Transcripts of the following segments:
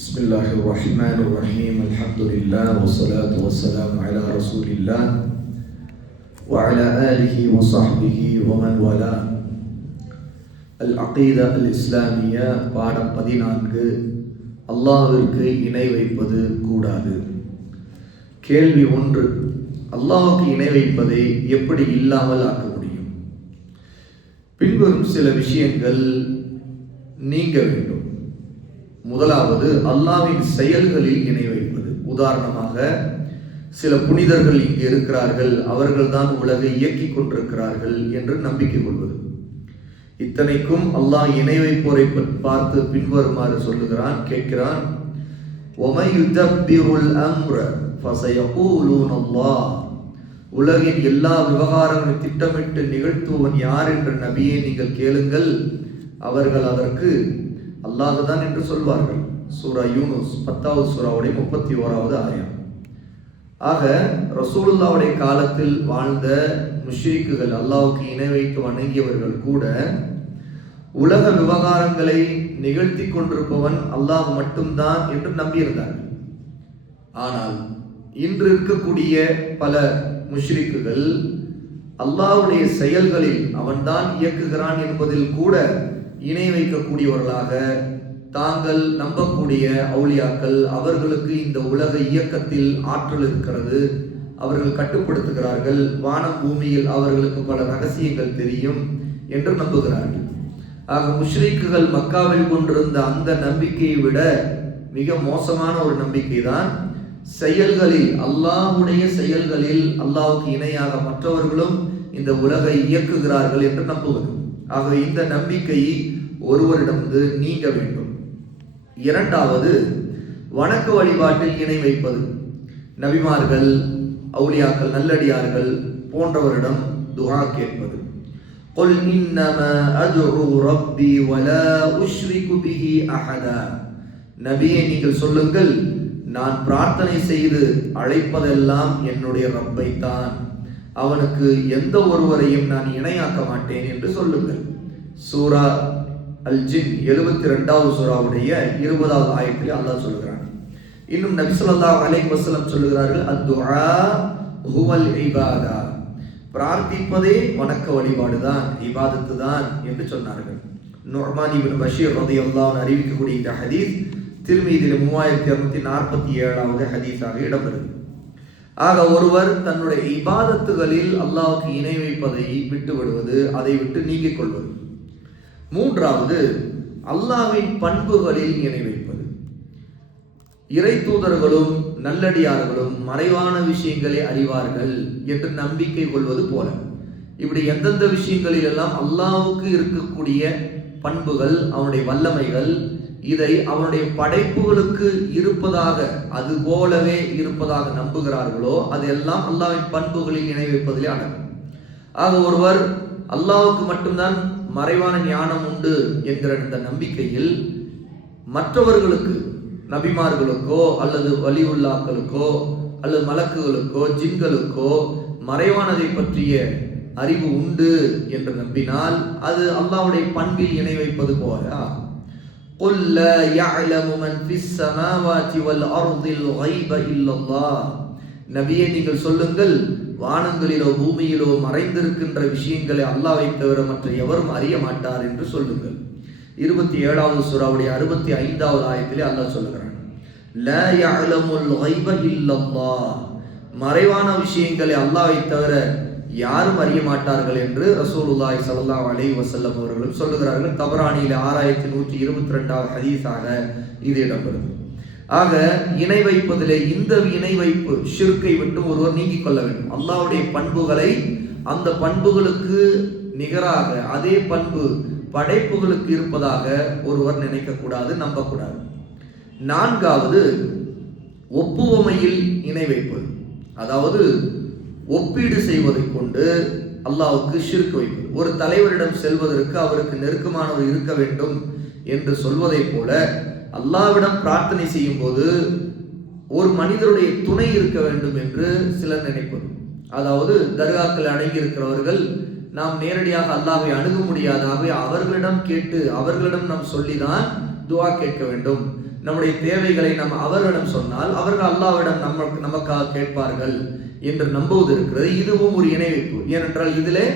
بسم الله الرحمن الرحيم الحمد لله والصلاة والسلام على رسول الله وعلى آله وصحبه ومن والاه. العقيدة الإسلامية பாடம் 14. அல்லாஹ்விற்கு இணை வைப்பது கூடாது. கேள்வி 1. அல்லாஹ்வுக்கு இணை வைப்பதை எப்படி இல்லாமல் ஆக்க முடியும்? பின்வரும் சில விஷயங்கள் நீங்க வேண்டும். முதலாவது, அல்லாஹ்வின் செயல்களில் இணை வைப்பது. உதாரணமாக, சில புனிதர்கள் இங்கு இருக்கிறார்கள், அவர்கள்தான் உலகை இயக்கிக் கொண்டிருக்கிறார்கள் என்று நம்பிக்கை கொள்வது. இத்தனைக்கும் அல்லாஹ் இணை வைப்போரை பார்த்து பின்வருமாறு சொல்லுகிறான், கேட்கிறான், உலகின் எல்லா விவகாரங்களையும் திட்டமிட்டு நிகழ்த்துவன் யார் என்ற நபியை நீங்கள் கேளுங்கள், அவர்கள் அதற்கு அல்லாஹ் தான் என்று சொல்வார்கள். சூரா யூனுஸ் 10வது சூராவுடைய 31வது ஆயம். ஆக ரசூலுல்லாஹ்வுடைய காலத்தில் வாழ்ந்த முஷ்ரிக்குகள், அல்லாஹ்வுக்கு இணை வைத்து வணங்கியவர்கள் கூட உலக விவகாரங்களை நிகழ்த்தி கொண்டிருப்பவன் அல்லாஹ் மட்டும்தான் என்று நம்பியிருந்தார்கள். ஆனால் இன்று இருக்கக்கூடிய பல முஷ்ரிக்குகள் அல்லாஹ்வுடைய செயல்களில் அவன்தான் இயக்குகிறான் என்பதில் கூட இணை வைக்கக்கூடியவர்களாக தாங்கள் நம்பக்கூடிய அவுலியாக்கள், அவர்களுக்கு இந்த உலக இயக்கத்தில் ஆற்றல் இருக்கிறது, அவர்கள் கட்டுப்படுத்துகிறார்கள், வானம் பூமியில் அவர்களுக்கு பல ரகசியங்கள் தெரியும் என்று நம்புகிறார்கள். ஆக முஷ்ரிக்குகள் மக்காவில் கொண்டிருந்த அந்த நம்பிக்கையை விட மிக மோசமான ஒரு நம்பிக்கை தான் செயல்களில், அல்லாஹ்வுடைய செயல்களில் அல்லாஹ்வுக்கு இணையாக மற்றவர்களும் இந்த உலகை இயக்குகிறார்கள் என்று நம்புவது. ஆக இந்த நம்பிக்கை ஒருவரிடமிருந்து நீங்க வேண்டும். இரண்டாவது, வணக்க வழிபாட்டில் இணை வைப்பது. நபிமார்கள், அவுலியாக்கள், நல்லடியார்கள் போன்றவரிடம் துஆ கேட்பது. قُلْ إِنَّمَا أَدْعُو رَبِّي وَلَا أُشْرِكُ بِهِ أَحَدًا. நபியே, நீங்கள் சொல்லுங்கள், நான் பிரார்த்தனை செய்து அழைப்பதெல்லாம் என்னுடைய ரப்பை தான், அவனுக்கு எந்த ஒருவரையும் நான் இணையாக்க மாட்டேன் என்று சொல்லுங்கள். சூரா அல் ஜின் 72வது சூராவுடைய 20வது ஆயத்திலே அல்லாஹ் சொல்கிறான். இன்னும் நபி ஸல்லல்லாஹு அலைஹி வஸல்லம் சொல்கிறார்கள், அத்துஆ ஹுவல் இபாதா, பிரார்த்திப்பதே வணக்க வழிபாடுதான், இபாதத்து தான் என்று சொன்னார்கள். நுஅமான் இப்னு பஷீர் ரலியல்லாஹு அன்ஹு அறிவிக்கக்கூடிய இந்த ஹதீஸ் திர்மிதியிலே 3247வது ஹதீஸாக இடம்பெறுகிறது. ஆக ஒருவர் தன்னுடைய இபாதத்துகளில் அல்லாஹ்வுக்கு இணை வைப்பதை விட்டு விடுவது, அதை விட்டு நீங்கிக் கொள்வது. மூன்றாவது, அல்லாஹ்வின் பண்புகளில் இணை வைப்பது. இறை தூதர்களும் நல்லடியார்களும் மறைவான விஷயங்களை அறிவார்கள் என்று நம்பிக்கை கொள்வது போல, இப்படி எந்தெந்த விஷயங்களில் எல்லாம் அல்லாஹ்வுக்கு இருக்கக்கூடிய பண்புகள், அவனுடைய வல்லமைகள், இதை அவனுடைய படைப்புகளுக்கு இருப்பதாக, அது போலவே இருப்பதாக நம்புகிறார்களோ அதெல்லாம் அல்லாஹ்வின் பண்புகளில் இணை வைப்பதிலே அடங்கும். ஆக ஒருவர் அல்லாஹ்வுக்கு மட்டும்தான் மறைவான ஞானம் உண்டு என்கிற இந்த நம்பிக்கையில் மற்றவர்களுக்கு, நபிமார்களுக்கோ அல்லது வலியுல்லாக்களுக்கோ அல்லது மலக்குகளுக்கோ ஜின்களுக்கோ மறைவானதை பற்றிய அறிவு உண்டு என்று நம்பினால் அது அல்லாஹ்வுடைய பண்பில் இணை வைப்பது போல ஆகும். قُلْ لَا يَعْلَمُ مَنْ فِي السَّمَاوَاتِ وَالْأَرْضِ الْغَيْبَ إِلَّا اللَّهُ. நபியே, நீங்கள் சொல்லுங்கள், வானங்களிலோ பூமியிலோ மறைந்திருக்கின்ற விஷயங்களை அல்லாஹ்வை தவிர மற்ற எவரும் அறிய மாட்டார் என்று சொல்லுங்கள். 27வது சூராவுடைய 65வது ஆயத்திலே அல்லாஹ் சொல்லுகிறான், லா யஅலமுல் கைப இல்லல்லாஹ், மறைவான விஷயங்களை அல்லாஹ்வை தவிர யாரும் அறிய மாட்டார்கள் என்று ரசூலுல்லாஹி ஸல்லல்லாஹு அலைஹி வஸல்லம் அவர்களும் சொல்லுகிறார்கள். தபரானியிலே 6122வது ஹதீஸாக இது இடம்பெறும். ஆக இணை வைப்பதிலே இந்த இணை வைப்பு ஷிர்க்கை விட்டு ஒருவர் நீங்கிக் கொள்ள வேண்டும். அல்லாஹ்வுடைய பண்புகளை, அந்த பண்புகளுக்கு நிகராக அதே பண்பு படைப்புகளுக்கு இருப்பதாக ஒருவர் நினைக்கக்கூடாது, நம்பக்கூடாது. நான்காவது, ஒப்புவமையில் இணை வைப்பது. அதாவது ஒப்பீடு செய்வதை கொண்டு அல்லாஹ்வுக்கு ஷிர்க் வைப்பது. ஒரு தலைவரிடம் செல்வதற்கு அவருக்கு நெருக்கமானவர் இருக்க வேண்டும் என்று சொல்வதை போல அல்லாஹ்விடம் பிரார்த்தனை செய்யும் போது ஒரு மனிதருடைய துணை இருக்க வேண்டும் என்று சிலர் நினைப்பது. அதாவது தர்காக்கள் அடங்கி இருக்கிறவர்கள் நாம் நேரடியாக அல்லாஹ்வை அணுக முடியாதாகவே அவர்களிடம் கேட்டு அவர்களிடம் நாம் சொல்லிதான் துஆ கேட்க வேண்டும். நம்முடைய தேவைகளை நம்ம அவர்களிடம் சொன்னால் அவர்கள் அல்லாஹ்விடம் நமக்காக கேட்பார்கள் என்று நம்புவது இருக்கிறது. இதுவும் ஒரு இணை வைப்பு. ஏனென்றால் இதிலே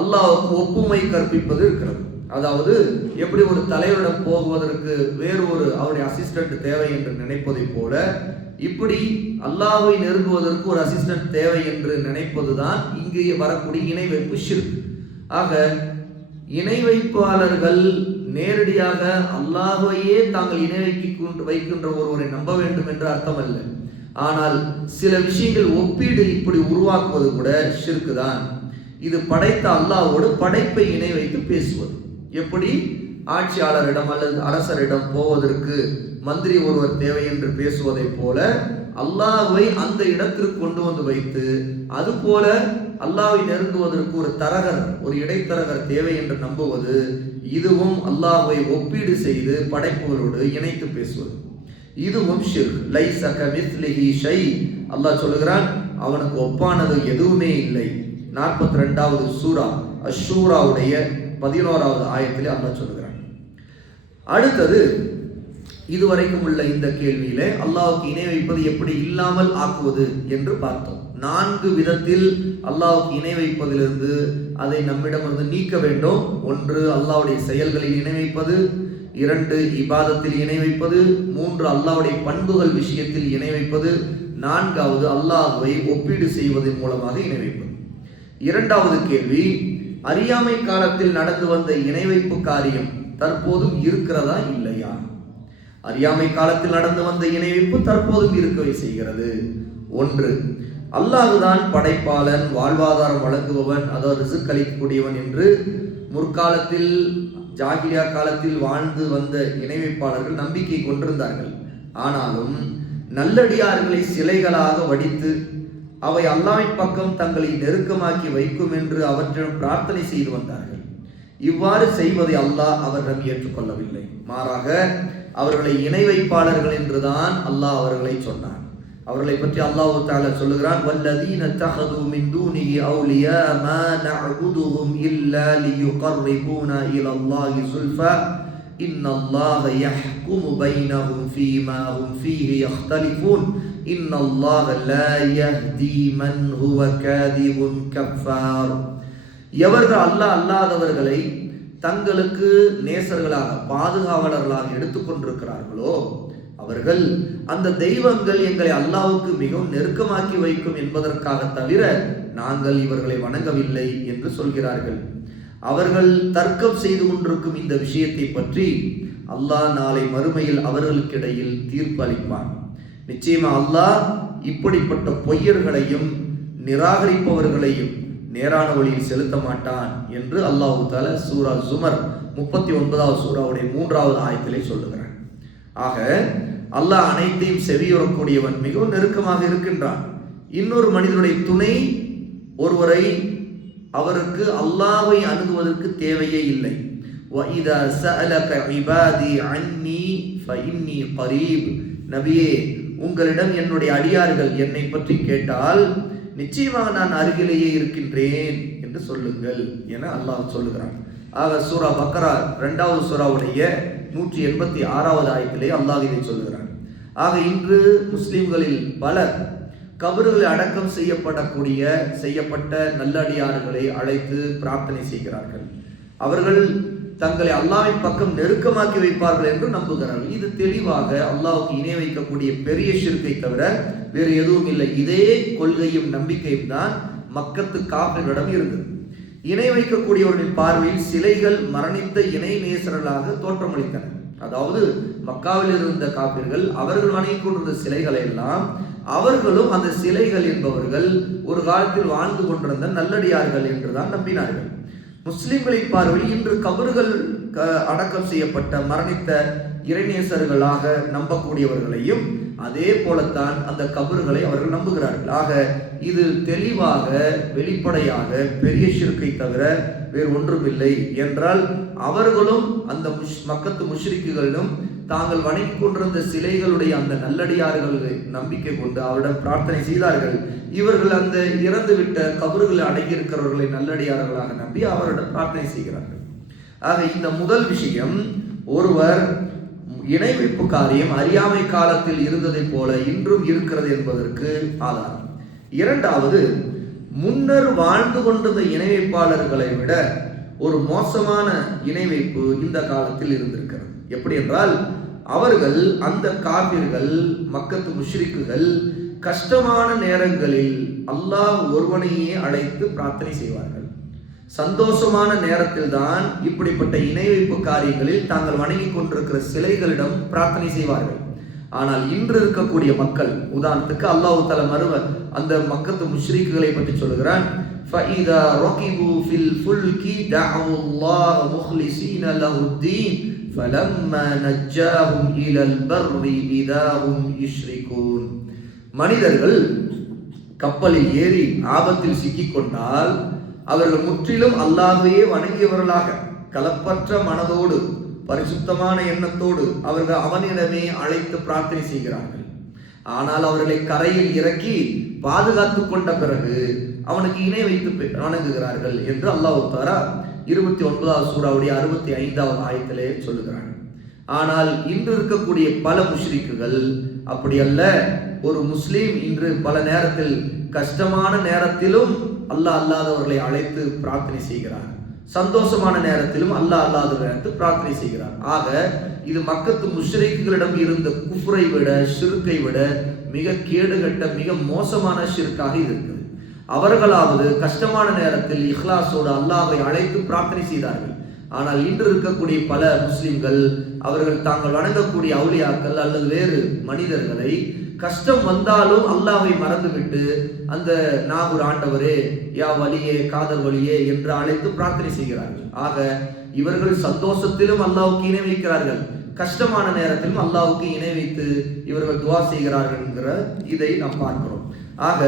அல்லாஹ்வுக்கு ஒப்புமை கற்பிப்பது இருக்கிறது. அதாவது எப்படி ஒரு தலைவரிடம் போகுவதற்கு வேறு ஒரு அவருடைய அசிஸ்டன்ட் தேவை என்று நினைப்பதை போல, இப்படி அல்லாஹ்வை நெருங்குவதற்கு ஒரு அசிஸ்டன்ட் தேவை என்று நினைப்பதுதான் இங்கே வரக்கூடிய இணை வைப்பு ஷிர்க். ஆக இணை வைப்பாளர்கள் நேரடியாக அல்லாஹ்வையே தாங்கள் இணை வைக்கின்ற ஒருவரை நம்ப வேண்டும் என்று அர்த்தம் அல்ல. ஆனால் சில விஷயங்கள் ஒப்பீடு இப்படி உருவாக்குவது கூட ஷிர்க் தான். இது படைத்த அல்லாஹ்வோடு படைப்பை இணை வைத்து பேசுவது. எப்படி ஆட்சியாளரிடம் அல்லது அரசரிடம் போவதற்கு மந்திரி ஒருவர் தேவை என்று பேசுவதை போல அல்லாஹ்வை அந்த இடத்திற்கு கொண்டு வந்து வைத்து, அதுபோல அல்லாஹ்வை நெருங்குவதற்கு ஒரு தரகர், ஒரு இடைத்தரகர் தேவை என்று நம்புவது, இதுவும் அல்லாஹ்வை ஒப்பீடு செய்து படைப்புகளோடு இணைத்து பேசுவது. இதுவும் ஷிர்க். லைஸ கமிஸ்லிஹி ஷை, அல்லாஹ் சொல்லுகிறான் அவனுக்கு ஒப்பானது எதுவுமே இல்லை. 42வது சூரா அஷூராவுடைய 11வது ஆயத்திலே அல்லாஹ் சொல்லுகிறான். அடுத்தது இதுவரைக்கும் உள்ள இந்த கேள்வியிலே அல்லாஹ்வுக்கு இணை வைப்பது எப்படி இல்லாமல் ஆக்குவது என்று பார்த்தோம். 4 விதத்தில் அல்லாஹ்வுக்கு இணை வைப்பதிலிருந்து அதை நம்மிடமிருந்து நீக்க வேண்டும். 1 அல்லாஹ்வுடைய செயல்களில் இணை வைப்பது, 2 இபாதத்தில் இணை வைப்பது, 3 அல்லாஹ்வுடைய பண்புகள் விஷயத்தில் இணை வைப்பது, 4வது அல்லாஹ்வை ஒப்பீடு செய்வதன் மூலமாக இணை வைப்பது. 2வது கேள்வி, அறியாமை காலத்தில் நடந்து வந்த இணை வைப்பு காரியம் தற்போதும் இருக்கிறதா இல்லையா? அறியாமை காலத்தில் நடந்து வந்த இணை வைப்பு தற்போதும் இருக்கவே செய்கிறது. 1, அல்லாஹ்தான் படைப்பாளன், வாழ்வாதாரம் வழங்குபவன், அதாவது ரிஸ்க் அளிக்கக்கூடியவன் என்று முற்காலத்தில் ஜாகிலியா காலத்தில் வாழ்ந்து வந்த இணை வைப்பாளர்கள் நம்பிக்கை கொண்டிருந்தார்கள். ஆனாலும் நல்லடியார்களை சிலைகளாக வடித்து அவை அல்லாஹ்வின் பக்கம் தங்களை நெருக்கமாக்கி வைக்கும் என்று அவற்றிடம் பிரார்த்தனை செய்து வந்தார்கள். இவ்வாறு செய்வதை அல்லாஹ் அவரிடம் ஏற்றுக்கொள்ளவில்லை. மாறாக அவர்களை இணை வைப்பாளர்கள் என்றுதான் அல்லாஹ் அவர்களை சொன்னார். அவர்களை பற்றி அல்லாஹ் தஆலா சொல்லுகிறான், வல்லதீன தஹது மின் தூனிஹி அவுலியா மா நஅபுதுஹும் இல்லா லியுகர்ரிபூனா இலல்லாஹி ஸுல்ஃபா இன்னல்லாஹ யஹ்குமு பைனஹும் ஃபீமா ஹும் ஃபீஹி யக்தலிஃபூன் இன்னல்லாஹ லா யஹ்தி மன் ஹுவ காதிபுன் கஃபார். எவர்கள் அல்லாஹ் அல்லாதவர்களை தங்களுக்கு நேசர்களாக பாதுகாவலர்களாக எடுத்துக்கொண்டிருக்கிறார்களோ அவர்கள் அந்த தெய்வங்கள் எங்களை அல்லாஹ்வுக்கு மிகவும் நெருக்கமாக்கி வைக்கும் என்பதற்காக தவிர நாங்கள் இவர்களை வணங்கவில்லை என்று சொல்கிறார்கள். அவர்கள் தர்க்கம் செய்து கொண்டிருக்கும் இந்த விஷயத்தை பற்றி அல்லாஹ் நாளை மறுமையில் அவர்களுக்கிடையில் தீர்ப்பு அளிப்பான். நிச்சயமா அல்லாஹ் இப்படிப்பட்ட பொய்யர்களையும் நிராகரிப்பவர்களையும் நேரான வழியில் செலுத்த மாட்டான் என்று அல்லாஹ் தஆலா சூரா ஜுமர் 39வது சூராவுடைய 3வது ஆயத்திலே சொல்லுகிறான். ஆக அல்லாஹ் அனைத்தையும் செவியுறக்கூடியவன், மிகவும் நெருக்கமாக இருக்கின்றான். இன்னொரு மனிதனுடைய துணை ஒருவரை அவருக்கு அல்லாஹ்வை அணுகுவதற்கு தேவையே இல்லை. وَإِذَا سَأَلَكَ عِبَادِي عَنِّي فَإِنِّي قَرِيبٌ. நபியே, உங்களிடம் என்னுடைய அடியார்கள் என்னை பற்றி கேட்டால் நிச்சயமாக நான் அருகிலேயே இருக்கின்றேன் என்று சொல்லுங்கள் என அல்லாஹ் சொல்லுகிறான். ஆக சூரா பக்கரா 2வது சூராவுடைய 186வது ஆயத்திலே அல்லாஹ் இதை சொல்லுகிறான். ஆக இன்று முஸ்லிம்களில் பலர் கபறுகளில் அடக்கம் செய்யப்பட்ட நல்லடியார்களை அழைத்து பிரார்த்தனை செய்கிறார்கள். அவர்கள் தங்களை அல்லாஹ்வின் பக்கம் நெருக்கமாக்கி வைப்பார்கள் என்று நம்புகிறார்கள். இது தெளிவாக அல்லாஹ்வுக்கு இணை வைக்கக்கூடிய பெரிய ஷிர்க்கை தவிர வேறு எதுவும் இல்லை. இதே கொள்கையும் நம்பிக்கையும் தான் மக்கத்து காபிர்களிடம் இருந்தது. இணை வைக்கக்கூடியவர்களின் பார்வையில் சிலைகள் மரணித்த இணை நேசர்களாக தோற்றமளித்தன. அதாவது மக்காவில் இருந்த காபிர்கள் அவர்கள் வணங்கிக் கொண்டிருந்த சிலைகளை எல்லாம் அவர்களும் அந்த சிலைகள் என்பவர்கள் ஒரு காலத்தில் வாழ்ந்து கொண்டிருந்த நல்லடியார்கள் என்றுதான் நம்பினார்கள். முஸ்லிம்களின் பார்வையில் இன்று கபறுகள் அடக்கம் செய்யப்பட்ட மரணித்த இறைநேசர்களாக நம்பக்கூடியவர்களையும் அதே போலத்தான் அந்த கபறுகளை அவர்கள் நம்புகிறார்கள். ஆக இது தெளிவாக வெளிப்படையாக பெரிய ஷிர்க்கை தவிர வேறு ஒன்றுமில்லை என்றால் அவர்களும் அந்த மக்கத்து முஷ்ரிக்குகளிடம் தாங்கள் வணங்கிக் கொண்டிருந்த சிலைகளுடைய அந்த நல்லடியார்களை நம்பிக்கை கொண்டு அவரிடம் பிரார்த்தனை செய்தார்கள். இவர்கள் அந்த இறந்துவிட்ட கபறுகளில் அடங்கியிருக்கிறவர்களை நல்லடியார்களாக நம்பி அவரிடம் பிரார்த்தனை செய்கிறார்கள். ஆக இந்த முதல் விஷயம், ஒருவர் இணை வைப்பு காரியம் அறியாமை காலத்தில் இருந்ததை போல இன்றும் இருக்கிறது என்பதற்கு ஆதாரம். இரண்டாவது, முன்னர் வாழ்ந்து கொண்டிருந்த இணை வைப்பாளர்களை விட ஒரு மோசமான இணை வைப்பு இந்த காலத்தில் இருந்திருக்கிறது. எப்படி என்றால், அவர்கள் அந்த காபிர்கள் மக்கத்து முஷ்ரிக்குகள் கஷ்டமான நேரங்களில் அல்லாஹ் ஒருவனையே அழைத்து பிரார்த்தனை செய்வார்கள். சந்தோஷமான நேரத்தில் தான் இப்படிப்பட்ட இணை வைப்பு காரியங்களில் தாங்கள் வணங்கி கொண்டிருக்கிற சிலைகளிடம் பிரார்த்தனை செய்வார்கள். ஆனால் இன்று இருக்கக்கூடிய மக்கள், உதாரணத்துக்கு அல்லாஹ் தஆலா மறுவ அந்த மக்கத்து முஷ்ரிக்குகளை பற்றி சொல்கிறான். فَإِذَا رَكِبُوا فِي الْفُلْكِ دَعَوُا اللَّهَ مُخْلِصِينَ لَهُ الدِّينَ فَلَمَّا نَجَّاهُمْ إِلَى الْبَرِّ إِذَا هُمْ يُشْرِكُونَ. மனிதர்கள் கப்பலில் ஏறி ஆபத்தில் சிக்கிக்கொண்டால் அவர்கள் முற்றிலும் அல்லாஹ்வையே வணங்கியவர்களாக கலப்பற்ற மனதோடு பரிசுத்தமான எண்ணத்தோடு அவர்கள் அவனிடமே அழைத்து பிரார்த்தனை செய்கிறார்கள். ஆனால் அவர்களை கரையில் இறக்கி பாதுகாத்து கொண்ட பிறகு அவனுக்கு இணை வைத்து வணங்குகிறார்கள் என்று அல்லாஹ் தஆலா 29வது சூராவுடைய 65வது ஆயத்திலே சொல்லுகிறான். ஆனால் இன்று இருக்கக்கூடிய பல முஷ்ரிக்குகள் அப்படி அல்ல. ஒரு முஸ்லீம் இன்று பல நேரத்தில் கஷ்டமான நேரத்திலும் அல்லாஹ் அல்லாதவர்களை அழைத்து பிரார்த்தனை செய்கிறார். சந்தோஷமான நேரத்திலும் அல்லாஹ் அல்லாதவர்களை பிரார்த்தனை செய்கிறார். ஆக இது மக்கத்து முஷ்ரிக்குகளிடம் இருந்த குஃப்ரை விட, ஷிர்கை விட மிக கேடுகட்ட மிக மோசமான ஷிர்காக இருக்குது. அவர்களாவது கஷ்டமான நேரத்தில் இஹ்லாஸோடு அல்லாஹ்வை அழைத்து பிரார்த்தனை செய்தார்கள். ஆனால் இன்று இருக்கக்கூடிய பல முஸ்லிம்கள் அவர்கள் தாங்கள் வணங்கக்கூடிய அவுலியாக்கள் அல்லது வேறு மனிதர்களை கஷ்டம் வந்தாலும் அல்லாஹ்வை மறந்துவிட்டு அந்த நாகூர் ஆண்டவரே, யா வலியே, காதர் வலியே என்று அழைத்து பிரார்த்தனை செய்கிறார்கள். ஆக இவர்கள் சந்தோஷத்திலும் அல்லாஹ்வுக்கு இணை வைக்கிறார்கள், கஷ்டமான நேரத்திலும் அல்லாஹ்வுக்கு இணை வைத்து இவர்கள் துவா செய்கிறார்கள் என்கிற இதை நாம் பார்க்கிறோம். ஆக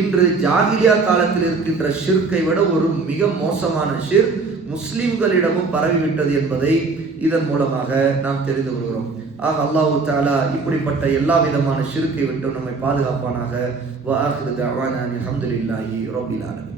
இன்று ஜாகிலியா காலத்தில் இருக்கின்ற ஷிர்கை விட ஒரு மிக மோசமான ஷிர்க் முஸ்லிம்களிடமும் பரவிவிட்டது என்பதை இதன் மூலமாக நாம் தெரிந்து கொள்கிறோம். ஆக அல்லாஹ் தஆலா இப்படிப்பட்ட எல்லா விதமான ஷிர்க்கை விட்டு நம்மை பாதுகாப்பானாக. வ ஆகிரு தஅவானா அல்ஹம்துலில்லாஹி ரப்பில் ஆலமீன்.